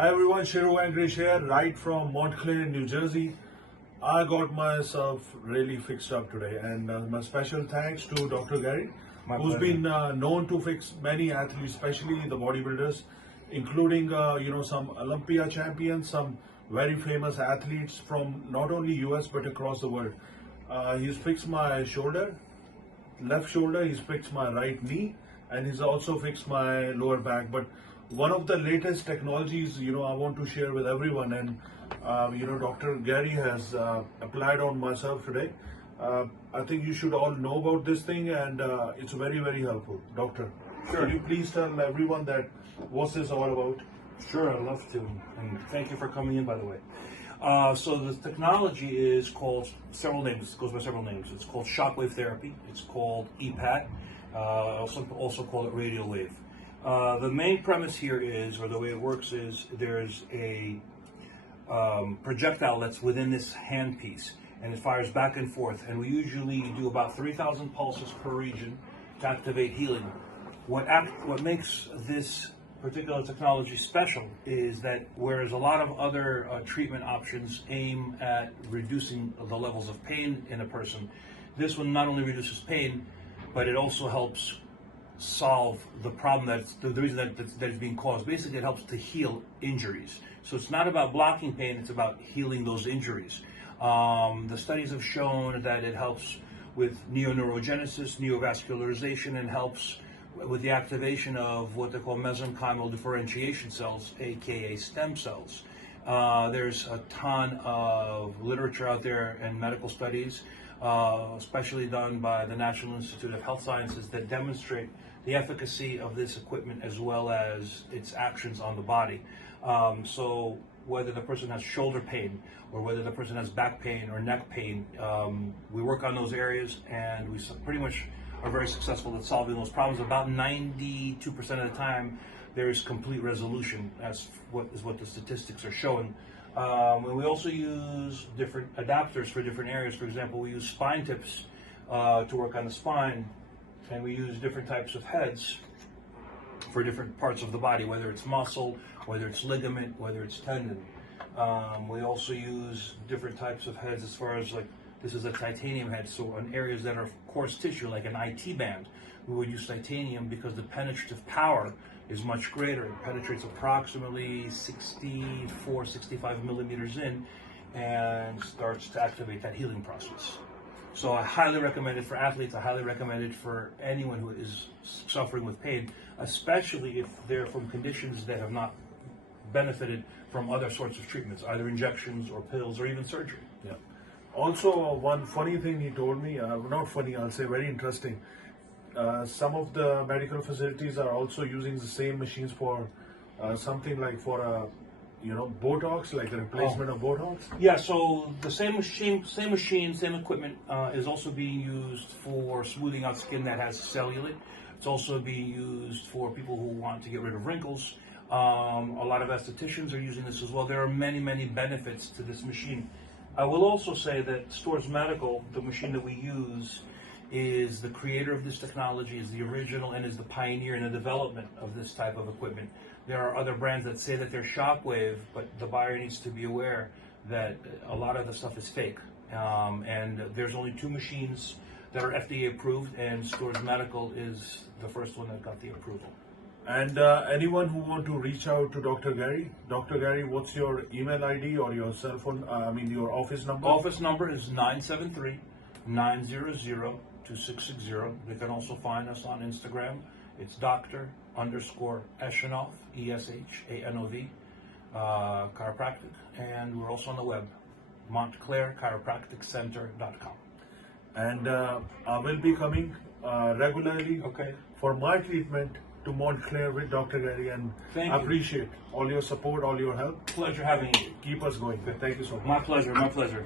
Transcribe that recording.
Hi everyone, Sheruaangrish here, right from Montclair, New Jersey. I got myself really fixed up today, and my special thanks to Dr. Gary, who's been known to fix many athletes, especially the bodybuilders, including some Olympia champions, some very famous athletes from not only US but across the world. He's fixed my shoulder, left shoulder, he's fixed my right knee, and he's also fixed my lower back. But one of the latest technologies, I want to share with everyone, and Dr. Gary has applied on myself today. I think you should all know about this thing, and it's very, very helpful. Doctor, Sure. could you please tell everyone that what's this all about? Sure, I'd love to. And thank you for coming in, by the way. So the technology is called several names. It goes by several names. It's called Shockwave therapy. It's called EPAT. Also call it radial wave. The main premise here is, or the way it works is, there's a projectile that's within this handpiece, and it fires back and forth. And we usually do about 3,000 pulses per region to activate healing. What makes this particular technology special is that whereas a lot of other treatment options aim at reducing the levels of pain in a person, this one not only reduces pain, but it also helps solve the problem that's the reason that is being caused. Basically, it helps to heal injuries. So it's not about blocking pain, it's about healing those injuries. The studies have shown that it helps with neoneurogenesis, neovascularization, and helps with the activation of what they call mesenchymal differentiation cells, aka stem cells. There's a ton of literature out there and medical studies, especially done by the National Institute of Health Sciences, that demonstrate the efficacy of this equipment as well as its actions on the body. So whether the person has shoulder pain or whether the person has back pain or neck pain, we work on those areas, and we pretty much are very successful at solving those problems. About 92% of the time, there's complete resolution, as what the statistics are showing. And we also use different adapters for different areas. For example, we use spine tips to work on the spine, and we use different types of heads for different parts of the body, whether it's muscle, whether it's ligament, whether it's tendon. We also use different types of heads as far as, like, this is a titanium head, so on areas that are coarse tissue, like an IT band, we would use titanium because the penetrative power is much greater. It penetrates approximately 64, 65 millimeters in and starts to activate that healing process. So I highly recommend it for athletes. I highly recommend it for anyone who is suffering with pain, especially if they're from conditions that have not benefited from other sorts of treatments, either injections or pills or even surgery. Yeah. Also, one funny thing he told me, not funny, I'll say very interesting. Some of the medical facilities are also using the same machines for something like for Botox, like the replacement of Botox. Yeah, so the same machine, same equipment is also being used for smoothing out skin that has cellulite. It's also being used for people who want to get rid of wrinkles. A lot of estheticians are using this as well. There are many, many benefits to this machine. I will also say that Stores Medical, the machine that we use, is the creator of this technology, is the original, and is the pioneer in the development of this type of equipment. There are other brands that say that they're Shockwave, but the buyer needs to be aware that a lot of the stuff is fake. And there's only 2 machines that are FDA approved, and Stores Medical is the first one that got the approval. And anyone who want to reach out to Dr. Gary, what's your email ID or your cell phone, your office number? Office number is 973-900-2660. They can also find us on Instagram. It's Dr._Eshanov, ESHANOV, chiropractic. And we're also on the web, MONTCLAIR'ChiropracticCenter.com. And I will be coming regularly Okay. for my treatment to Montclair with Dr. Gary, and Thank I you. appreciate all your support, all your help. Pleasure having you. Keep us going. Thank you so much. My pleasure, my pleasure.